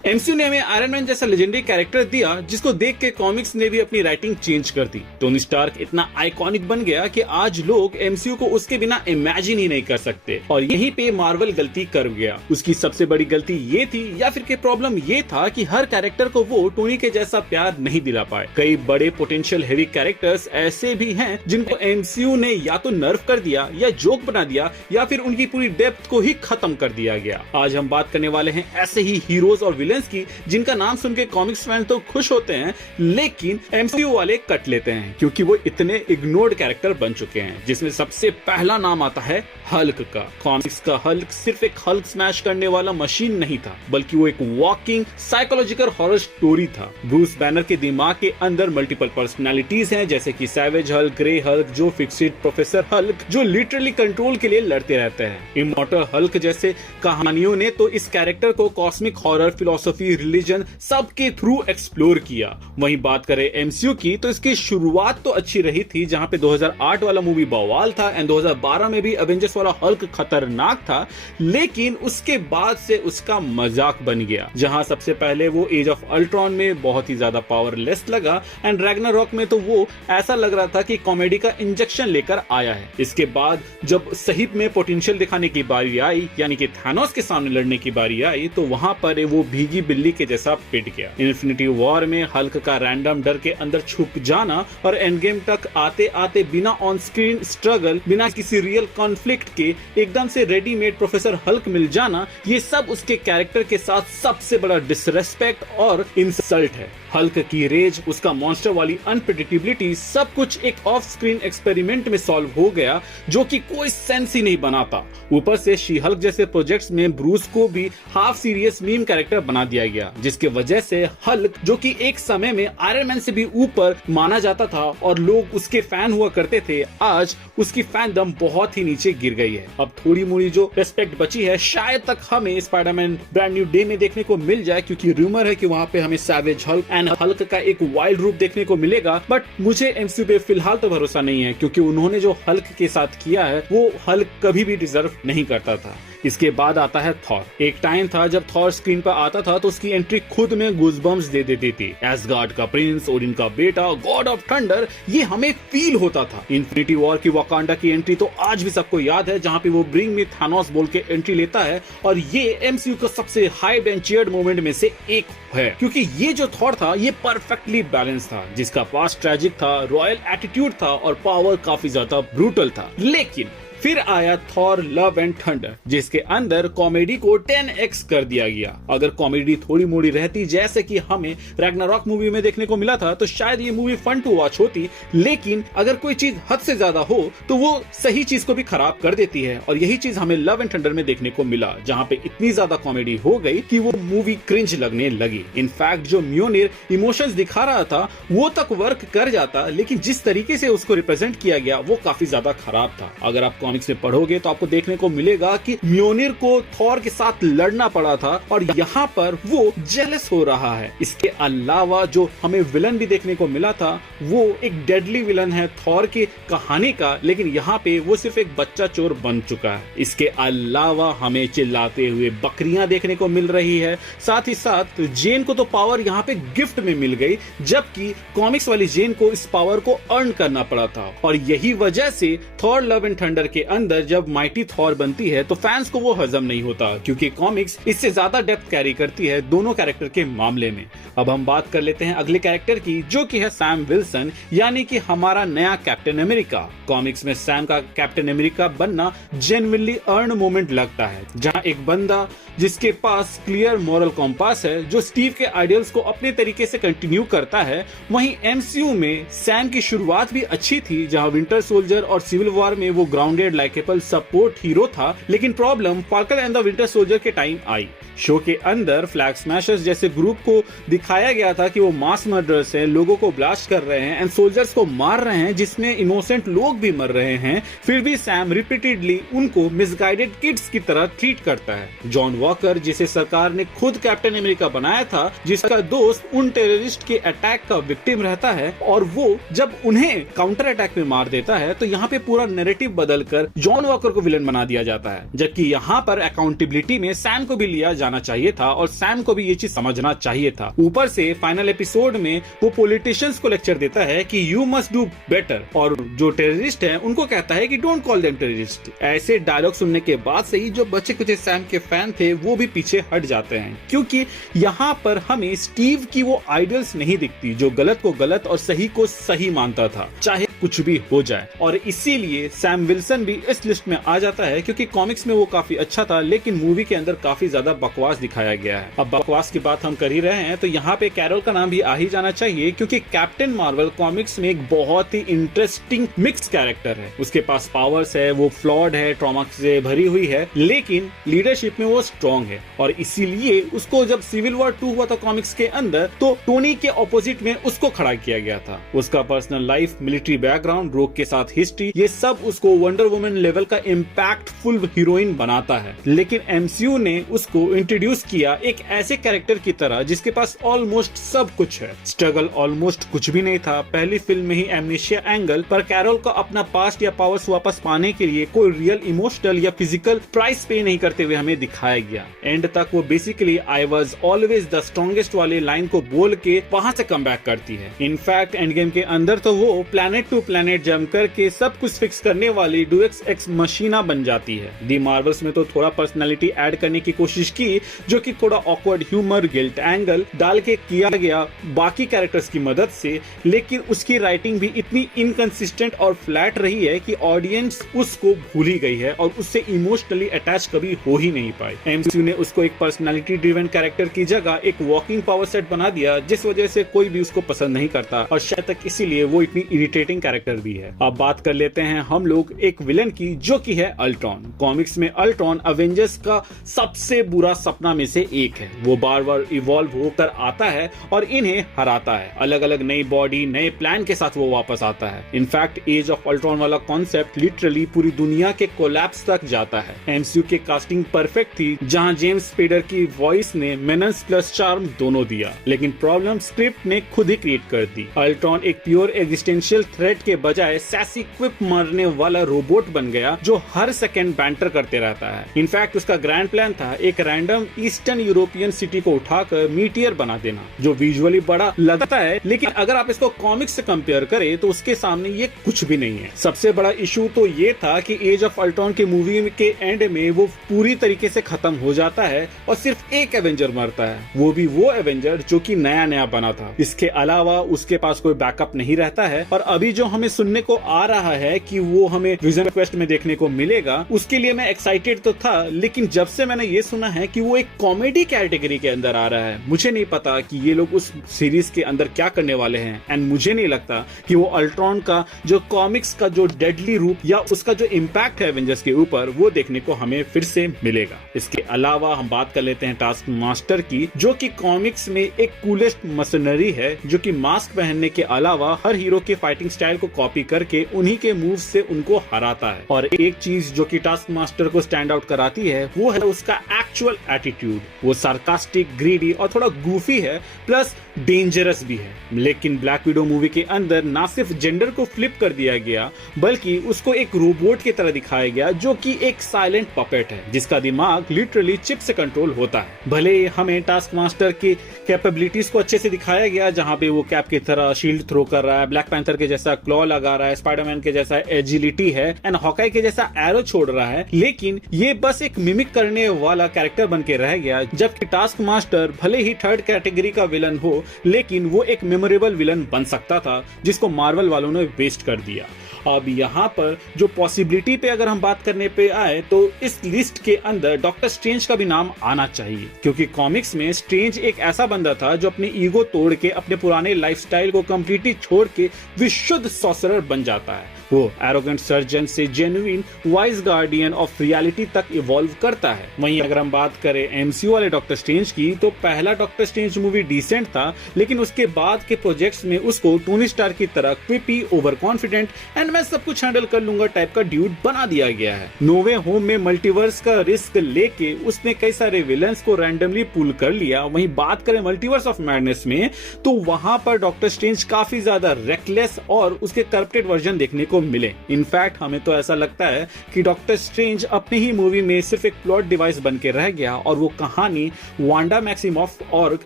MCU ने हमें iron man जैसा लेजेंडरी कैरेक्टर दिया जिसको देख के कॉमिक्स ने भी अपनी राइटिंग चेंज कर दी। टोनी स्टार्क इतना आइकॉनिक बन गया कि आज लोग एमसीयू को उसके बिना इमेजिन ही नहीं कर सकते, और यहीं पे मार्वल गलती कर गया। उसकी सबसे बड़ी गलती ये थी या फिर के प्रॉब्लम ये था कि हर कैरेक्टर को वो टोनी के जैसा प्यार नहीं दिला पाए। कई बड़े पोटेंशियल हेवी कैरेक्टर्स ऐसे भी हैं जिनको एमसीयू ने या तो नर्फ कर दिया या जोक बना दिया या फिर उनकी पूरी डेप्थ को ही खत्म कर दिया गया। आज हम बात करने वाले हैं ऐसे ही हीरोज और की जिनका नाम सुन के कॉमिक्स फैन तो खुश होते हैं लेकिन एमसीयू वाले कट लेते हैं क्योंकि वो इतने इग्नोर्ड कैरेक्टर बन चुके हैं। जिसमें सबसे पहला नाम आता है हल्क का। कॉमिक्स का हल्क सिर्फ एक हल्क स्मैश करने वाला मशीन नहीं था, बल्कि वो एक वॉकिंग साइकोलॉजिकल हॉरर स्टोरी था। ब्रूस बैनर के दिमाग के अंदर मल्टीपल पर्सनालिटीज हैं, जैसे कि सैवेज हल्क, ग्रे हल्क, जो फिक्सिड प्रोफेसर हल्क, जो लिटरली कंट्रोल के लिए लड़ते रहते हैं। इमॉर्टल हल्क जैसे कहानियों ने तो इस कैरेक्टर को कॉस्मिक हॉरर, फिलोसफी, रिलीजन सबके थ्रू एक्सप्लोर किया। वहीं बात करें एमसीयू की तो इसकी शुरुआत तो अच्छी रही थी, जहां पे 2008 वाला मूवी बवाल था एंड 2012 में भी एवेंजर्स वाला हल्क खतरनाक था, लेकिन उसके बाद से उसका मजाक बन गया। जहां सबसे पहले वो एज ऑफ अल्ट्रॉन में बहुत ही ज्यादा पावरलेस लगा एंड रैग्नारॉक में तो वो ऐसा लग रहा था कि कॉमेडी का इंजेक्शन लेकर आया है। इसके बाद जब सही में पोटेंशियल दिखाने की बारी आई, यानी कि थानोस के सामने लड़ने की बारी आई, तो वहां पर वो भीगी बिल्ली के जैसा पिट गया। इन्फिनिटी वॉर में हल्क का रैंडम डर के अंदर छुप जाना और एंड गेम तक आते आते बिना ऑन स्क्रीन स्ट्रगल, बिना किसी रियल कॉन्फ्लिक्ट के एकदम से रेडीमेड प्रोफेसर हल्क मिल जाना, ये सब उसके कैरेक्टर के साथ सबसे बड़ा डिसरेस्पेक्ट और इंसल्ट है। हल्क की रेज, उसका मॉन्स्टर वाली अनप्रेडिक्टेबिलिटी, सब कुछ एक ऑफ स्क्रीन एक्सपेरिमेंट में सॉल्व हो गया जो कि कोई सेंस ही नहीं बनाता। ऊपर से शी हल्क जैसे प्रोजेक्ट्स में ब्रूस को भी हाफ सीरियस मीम कैरेक्टर बना दिया गया, जिसके वजह से हल्क, जो कि एक समय में आयरन मैन से भी ऊपर माना जाता था और लोग उसके फैन हुआ करते थे, आज उसकी फैनडम बहुत ही नीचे गिर गई है। अब थोड़ी मोड़ी जो रेस्पेक्ट बची है शायद तक हमें स्पाइडरमैन ब्रांड न्यू डे में देखने को मिल जाए, क्योंकि रूमर है कि वहां पे हमें सैवेज हल्क एंड हल्क का एक वाइल्ड रूप देखने को मिलेगा। बट मुझे एमसीयू पे फिलहाल तो भरोसा नहीं है, क्योंकि उन्होंने जो हल्क के साथ किया है वो हल्क कभी भी डिजर्व नहीं करता था। इसके बाद आता है थॉर। एक टाइम था जब थॉर स्क्रीन पर आता था तो उसकी एंट्री खुद में गूज़बम्प्स दे देती थी। एसगार्ड का प्रिंस, ओडिन का बेटा, गॉड ऑफ थंडर, ये हमें फील होता था। इन्फिनिटी वॉर की वाकांडा की एंट्री तो आज भी सबको याद है, जहां पे वो ब्रिंग मी थानोस बोल के एंट्री लेता है, और ये एमसीयू का सबसे हाइड एंड चीयर्ड मोमेंट में से एक है, क्योंकि ये जो थॉर था ये परफेक्टली बैलेंस था, जिसका पास्ट ट्रैजिक था, रॉयल एटीट्यूड था और पावर काफी ज्यादा ब्रूटल था। लेकिन फिर आया थॉर लव एंड थंडर, जिसके अंदर कॉमेडी को 10x कर दिया गया। अगर कॉमेडी थोड़ी मोड़ी रहती जैसे कि हमें रैग्नारॉक मूवी में देखने को मिला था तो शायद ये मूवी फन टू वॉच होती, लेकिन अगर कोई चीज हद से ज्यादा हो तो वो सही चीज को भी खराब कर देती है, और यही चीज हमें लव एंड थंडर में देखने को मिला, जहां पे इतनी ज्यादा कॉमेडी हो गई कि वो मूवी क्रिंज लगने लगी। इनफैक्ट जो म्योनिर इमोशंस दिखा रहा था वो तक वर्क कर जाता, लेकिन जिस तरीके से उसको रिप्रेजेंट किया गया वो काफी ज्यादा खराब था। अगर आप कॉमिक्स में पढ़ोगे तो आपको देखने को मिलेगा कि म्योनिर को थॉर के साथ लड़ना पड़ा था और यहाँ पर वो जेलस हो रहा है। इसके अलावा जो हमें विलन भी देखने को मिला था वो एक डेडली विलन है थॉर की कहानी का, लेकिन यहाँ पे वो सिर्फ एक बच्चा चोर बन चुका है। इसके अलावा हमें चिल्लाते हुए बकरियां देखने को मिल रही है। साथ ही साथ जेन को तो पावर यहाँ पे गिफ्ट में मिल गई, जबकि कॉमिक्स वाली जेन को इस पावर को अर्न करना पड़ा था, और यही वजह से थॉर लव एंड थंडर के अंदर जब माइटी थॉर बनती है तो फैंस को वो हजम नहीं होता, क्योंकि कॉमिक्स इससे ज्यादा डेप्थ कैरी करती है दोनों कैरेक्टर के मामले में। अब हम बात कर लेते हैं अगले कैरेक्टर की, जो कि है सैम विल्सन, यानी कि हमारा नया कैप्टन अमेरिका। कॉमिक्स में सैम का कैप्टन अमेरिका बनना जेन्युइनली अर्न मोमेंट लगता है, जहां एक बंदा जिसके पास क्लियर मॉरल कॉम्पास है, जो स्टीव के आइडियल्स को अपने तरीके से कंटिन्यू करता है। वहीं एमसीयू में सैम की शुरुआत भी अच्छी थी, जहां विंटर सोल्जर और सिविल वॉर में वो ग्राउंडेड लाइकेबल सपोर्ट हीरो था, लेकिन problem falcon and the winter soldier के टाइम आई। शो के अंदर फ्लैग स्मैशर्स जैसे ग्रुप को दिखाया गया था कि वो मास मर्डरर्स हैं, लोगों को ब्लास्ट कर रहे हैं एंड सोल्जर्स को मार रहे हैं, जिसमें इनोसेंट लोग भी मर रहे हैं। फिर भी सैम रिपीटेडली उनको मिसगाइडेड किड्स की तरह ट्रीट करता है। जॉन वॉकर, जिसे सरकार ने खुद कैप्टन अमेरिका बनाया था, जिसका दोस्त उन टेररिस्ट के अटैक का विक्टिम रहता है, और वो जब उन्हें काउंटर अटैक में मार देता है तो यहाँ पे पूरा नैरेटिव बदल कर कर जॉन वॉकर को विलन बना दिया जाता है, जबकि यहाँ पर अकाउंटेबिलिटी में सैम को भी लिया जाना चाहिए था और सैम को भी ये चीज समझना चाहिए था। ऊपर से फाइनल एपिसोड में वो पॉलिटिशियंस को लेक्चर देता है कि यू मस्ट डू बेटर, और जो टेररिस्ट है उनको कहता है कि डोंट कॉल देम टेररिस्ट। ऐसे डायलॉग सुनने के बाद से ही जो बच्चे कुछ सैम के फैन थे वो भी पीछे हट जाते हैं, क्योंकि यहाँ पर हमें स्टीव की वो आइडल्स नहीं दिखती जो गलत को गलत और सही को सही मानता था, चाहे कुछ भी हो जाए। और इसीलिए सैम विल्सन भी इस लिस्ट में आ जाता है, क्योंकि कॉमिक्स में वो काफी अच्छा था लेकिन मूवी के अंदर काफी ज्यादा बकवास दिखाया गया है। अब बकवास की बात हम कर ही रहे हैं तो यहाँ पे कैरोल का नाम भी आ ही जाना चाहिए, क्योंकि कैप्टन मार्वल कॉमिक्स में एक बहुत ही इंटरेस्टिंग मिक्स कैरेक्टर है। उसके पास पावर्स है, वो फ्लॉड है, ट्रॉमा से भरी हुई है, लेकिन लीडरशिप में वो स्ट्रॉन्ग है। और इसीलिए उसको जब सिविल वॉर 2 हुआ था कॉमिक्स के अंदर, तो टोनी के ऑपोजिट में उसको खड़ा किया गया था। उसका पर्सनल लाइफ, मिलिट्री बैकग्राउंड, रोग के साथ हिस्ट्री, ये सब उसको वंडर वुमन लेवल का इम्पैक्टफुल हीरोइन बनाता है। लेकिन एमसीयू ने उसको इंट्रोड्यूस किया एक ऐसे कैरेक्टर की तरह जिसके पास ऑलमोस्ट सब कुछ है, स्ट्रगल ऑलमोस्ट कुछ भी नहीं था। पहली फिल्म में ही एमनेशिया एंगल पर कैरोल को अपना पास्ट या पावर्स वापस पाने के लिए कोई रियल इमोशनल या फिजिकल प्राइस पे नहीं करते हुए हमें दिखाया गया। एंड तक वो basically I was always the strongest वाले लाइन को बोल के वहां से कम बैक करती है। इनफैक्ट एंड गेम के अंदर तो वो प्लैनेट टू प्लैनेट जंप करके सब कुछ फिक्स करने वाली डुएक्स एक्स मशीना बन जाती है। दी मार्वल्स में तो थोड़ा पर्सनालिटी ऐड करने की कोशिश की, जो कि थोड़ा ऑकवर्ड ह्यूमर, गिल्ट एंगल डाल के किया गया बाकी कैरेक्टर्स की मदद से, लेकिन उसकी राइटिंग भी इतनी इनकंसिस्टेंट और फ्लैट रही है कि ऑडियंस उसको भूल ही गई है और उससे इमोशनली अटैच कभी हो ही नहीं पाई। एमसीयू ने उसको एक पर्सनालिटी ड्रिवन कैरेक्टर की जगह एक वॉकिंग पावर सेट बना दिया, जिस वजह से कोई भी उसको पसंद नहीं करता और शायद तक इसीलिए वो इतनी इरिटेटिंग कैरेक्टर भी है। अब बात कर लेते हैं हम लोग एक विलन की, जो कि है अल्ट्रॉन। कॉमिक्स में अल्ट्रॉन अवेंजर्स का सबसे बुरा सपना में से एक है। वो बार बार इवॉल्व होकर आता है और इन्हें हराता है। अलग अलग नई बॉडी, नए प्लान के साथ वो वापस आता है। इनफैक्ट एज ऑफ अल्ट्रॉन वाला कॉन्सेप्ट लिटरली पूरी दुनिया के कोलैप्स तक जाता है। एमसीयू की कास्टिंग परफेक्ट थी, जहां जेम्स स्पेडर की वॉइस ने मेनेंस प्लस चार्म दोनों दिया, लेकिन प्रॉब्लम स्क्रिप्ट ने खुद ही क्रिएट कर दी। अल्ट्रॉन एक प्योर एग्जिस्टेंशियल थ्रेट के बजाय सैसी क्विप मारने वाला रोबोट बन गया, जो हर सेकंड बैंटर करते रहता है। इनफैक्ट उसका ग्रैंड प्लान था एक रैंडम ईस्टर्न यूरोपियन सिटी को उठाकर मीटियर बना देना, जो विजुअली बड़ा लगता है, लेकिन अगर आप इसको कॉमिक्स से कंपेयर करें तो उसके सामने ये कुछ भी नहीं है। सबसे बड़ा इशू तो ये था कि एज ऑफ अल्ट्रॉन की मूवी के एंड में वो पूरी तरीके से खत्म हो जाता है और सिर्फ एक एवेंजर मरता है, वो भी वो एवेंजर जो कि नया नया बना था। इसके अलावा उसके पास कोई बैकअप नहीं रहता है। और अभी जो हमें सुनने को आ रहा है कि वो हमें विजन क्वेस्ट में देखने को मिलेगा, उसके लिए मैं एक्साइटेड तो था, लेकिन जब से मैंने ये सुना है कि वो एक कॉमेडी कैटेगरी के अंदर आ रहा है, मुझे नहीं पता कि ये लोग उस सीरीज के अंदर क्या करने वाले हैं। एंड मुझे नहीं लगता कि वो अल्ट्रॉन का जो कॉमिक्स का जो डेडली रूप या उसका जो इम्पैक्ट है एवेंजर्स के ऊपर, वो देखने को हमें फिर से मिलेगा। इसके अलावा हम बात कर लेते हैं टास्क मास्टर की, जो कि कॉमिक्स में एक कूलेस्ट मर्सनरी है, जो कि मास्क पहनने के अलावा हर हीरो के फाइटिंग स्टाइल को कॉपी करके उन्हीं के मूव से उनको हराता है। और एक चीज जो कि टास्क मास्टर को स्टैंड आउट कराती है वो है उसका एक्चुअल एटीट्यूड। वो सार्कास्टिक, ग्रीडी और थोड़ा गूफी है, प्लस डेंजरस भी है। लेकिन ब्लैक विडो मूवी के अंदर ना सिर्फ जेंडर को फ्लिप कर दिया गया, बल्कि उसको एक रोबोट की तरह दिखाया गया, जो कि एक साइलेंट पपेट है, जिसका दिमाग लिटरली चिप से कंट्रोल होता है। भले हमें टास्क मास्टर की कैपेबिलिटीज को अच्छे से दिखाया गया, जहां पे वो कैप की तरह शील्ड थ्रो कर रहा है, ब्लैक पैंथर के जैसा क्लॉ लगा रहा है, स्पाइडरमैन के जैसा एजिलिटी है एंड हॉकाई के जैसा एरो छोड़ रहा है, लेकिन ये बस एक मिमिक करने वाला कैरेक्टर बन के रह गया। जबकि टास्क मास्टर भले ही थर्ड कैटेगरी का विलन हो, लेकिन वो एक मेमोरेबल विलन बन सकता था, जिसको मार्वल वालों ने वेस्ट कर दिया। अब यहाँ पर जो पॉसिबिलिटी पे अगर हम बात करने पे आए, तो इस लिस्ट के अंदर डॉक्टर स्ट्रेंज का भी नाम आना चाहिए, क्योंकि कॉमिक्स में स्ट्रेंज एक ऐसा बंदा था जो अपने ईगो तोड़ के अपने पुराने लाइफस्टाइल को कंप्लीटली छोड़ के विशुद्ध सॉर्सरर बन जाता है। वो एरोगेंट सर्जन से genuine wise guardian of reality तक इवॉल्व करता है। वहीं अगर हम बात करें एमसीयू वाले डॉक्टर स्ट्रेंज की, तो पहला डॉक्टर स्ट्रेंज मूवी डिसेंट था, लेकिन उसके बाद के प्रोजेक्ट्स में उसको टोनी स्टार्क की तरह क्विपी, ओवर कॉन्फिडेंट एंड मैं सब कुछ हैंडल कर लूंगा टाइप का ड्यूड बना दिया गया है। नो वे होम में मल्टीवर्स का रिस्क लेके उसने कई सारे विलन्स को रैंडमली पुल कर लिया। वहीं बात करें मल्टीवर्स ऑफ मैडनेस में, तो वहां पर डॉक्टर स्ट्रेंज काफी ज्यादा रेकलेस और उसके करप्टेड वर्जन देखने को को मिले। इनफैक्ट हमें तो ऐसा लगता है कि डॉक्टर स्ट्रेंज अपने ही मूवी में सिर्फ एक प्लॉट डिवाइस बन के रह गया और वो कहानी वांडा मैक्सिमॉफ और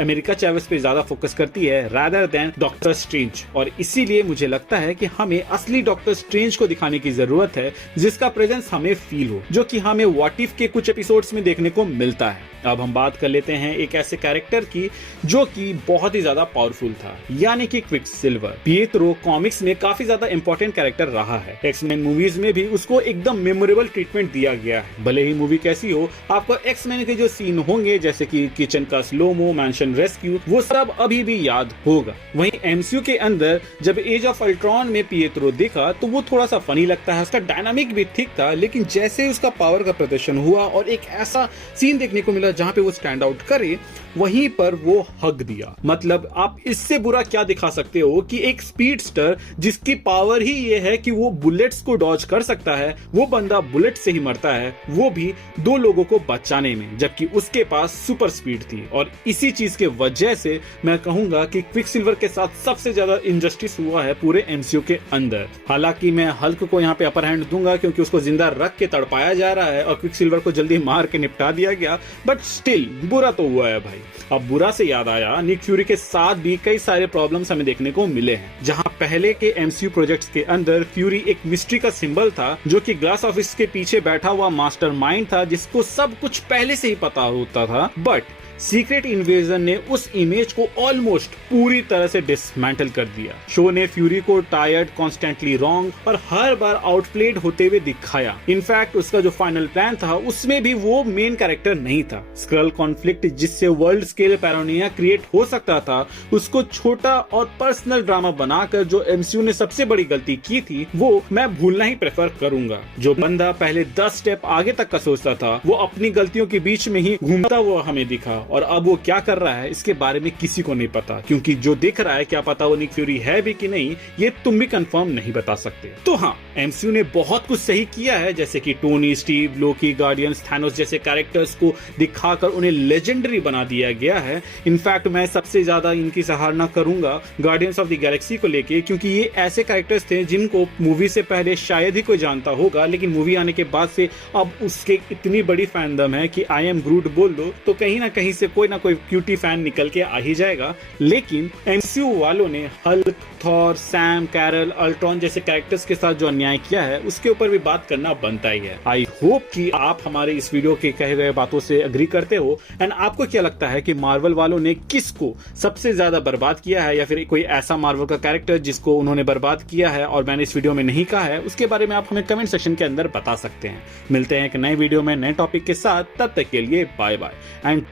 अमेरिका चैवेस पे ज्यादा फोकस करती है रादर देन डॉक्टर स्ट्रेंज। और इसीलिए मुझे लगता है कि हमें असली डॉक्टर स्ट्रेंज को दिखाने की जरूरत है, जिसका प्रेजेंस हमें फील हो, जो कि हमें व्हाट इफ के कुछ एपिसोड्स में देखने को मिलता है। अब हम बात कर लेते हैं एक ऐसे कैरेक्टर की जो कि बहुत ही ज्यादा पावरफुल था, यानी कि क्विकसिल्वर। पिएत्रो कॉमिक्स में काफी ज्यादा इंपॉर्टेंट कैरेक्टर रहा है। एक्समैन मूवीज में भी उसको एकदम मेमोरेबल ट्रीटमेंट दिया गया है। भले ही मूवी कैसी हो, आपको एक्समैन के जो सीन होंगे जैसे कि किचन का स्लोमो, मैंशन रेस्क्यू, वो सब अभी भी याद होगा। वहीं एमसीयू के अंदर जब एज ऑफ अल्ट्रॉन में पिएत्रो देखा तो वो थोड़ा सा फनी लगता है, उसका डायनामिक भी ठीक था, लेकिन जैसे उसका पावर का प्रदर्शन हुआ और एक ऐसा सीन देखने को मिला जहां पे वो स्टैंड आउट करे, वहीं पर वो हक दिया। मतलब आप इससे बुरा क्या दिखा सकते हो कि एक स्पीडस्टर जिसकी पावर ही ये है कि वो बुलेट्स को डॉज कर सकता है, वो बंदा बुलेट से ही मरता है, वो भी 2 लोगों को बचाने में, जबकि उसके पास सुपर स्पीड थी। और इसी चीज के वजह से मैं कहूंगा कि क्विकसिल्वर के साथ सबसे ज्यादा इनजस्टिस हुआ है पूरे एमसीयू के अंदर। हालांकि मैं हल्क को यहाँ पे अपर हैंड दूंगा क्योंकि उसको जिंदा रख के तड़पाया जा रहा है और क्विकसिल्वर को जल्दी मार के निपटा दिया गया, बट स्टिल बुरा तो हुआ है भाई। अब बुरा से याद आया, निक फ्यूरी के साथ भी कई सारे प्रॉब्लम्स हमें देखने को मिले हैं। जहां पहले के एमसीयू प्रोजेक्ट्स के अंदर फ्यूरी एक मिस्ट्री का सिंबल था, जो कि ग्लास ऑफिस के पीछे बैठा हुआ मास्टरमाइंड था, जिसको सब कुछ पहले से ही पता होता था। बट सीक्रेट इन्वेजन ने उस इमेज को ऑलमोस्ट पूरी तरह से डिसमेंटल कर दिया। शो ने फ्यूरी को टायर्ड, कॉन्स्टेंटली रॉन्ग और हर बार आउटप्लेड होते हुए दिखाया। इनफैक्ट उसका जो फाइनल प्लान था उसमें भी वो मेन कैरेक्टर नहीं था। स्क्रल कॉन्फ्लिक्ट जिससे वर्ल्ड स्केल पैरानोया क्रिएट हो सकता था, उसको छोटा और पर्सनल ड्रामा बनाकर जो एमसीयू ने सबसे बड़ी गलती की थी, वो मैं भूलना ही प्रेफर करूंगा। जो बंदा पहले 10 स्टेप आगे तक का सोचता था, वो अपनी गलतियों के बीच में ही घूमता हुआ हमें दिखा, और अब वो क्या कर रहा है इसके बारे में किसी को नहीं पता, क्योंकि जो दिख रहा है क्या पता वो निक फ्यूरी है भी कि नहीं, ये तुम भी कंफर्म नहीं बता सकते। तो हाँ, एमसीयू ने बहुत कुछ सही किया है, जैसे कि टोनी, स्टीव, लोकी, गार्डियंस, थैनोस जैसे कैरेक्टर्स को दिखाकर उन्हें लेजेंडरी बना दिया गया है। इनफैक्ट मैं सबसे ज्यादा इनकी सराहना करूंगा गार्डियंस ऑफ द गैलेक्सी को लेके, क्योंकि ये ऐसे कैरेक्टर्स थे जिनको मूवी से पहले शायद ही कोई जानता होगा, लेकिन मूवी आने के बाद से अब उसके इतनी बड़ी फैंडम है कि आई एम ग्रूट बोल दो तो कहीं ना कहीं से कोई ना कोई क्यूटी फैन निकल के आ ही जाएगा। लेकिन एमसीयू वालों ने Hulk, Thor, Sam, Carol, Ultron जैसे कैरेक्टर्स के साथ जो अन्याय किया है उसके ऊपर भी बात करना बनता ही है। आई होप कि आप हमारे इस वीडियो के कहे गए बातों से अग्री करते हो। एंड आपको क्या लगता है कि मार्वल वालों ने किसको सबसे ज्यादा बर्बाद किया है, या फिर कोई ऐसा मार्वल का कैरेक्टर जिसको उन्होंने बर्बाद किया है और मैंने इस वीडियो में नहीं कहा है, उसके बारे में आप हमें कमेंट सेक्शन के अंदर बता सकते हैं। मिलते हैं एक नए वीडियो में नए टॉपिक के साथ, तब तक के लिए बाय बाय एंड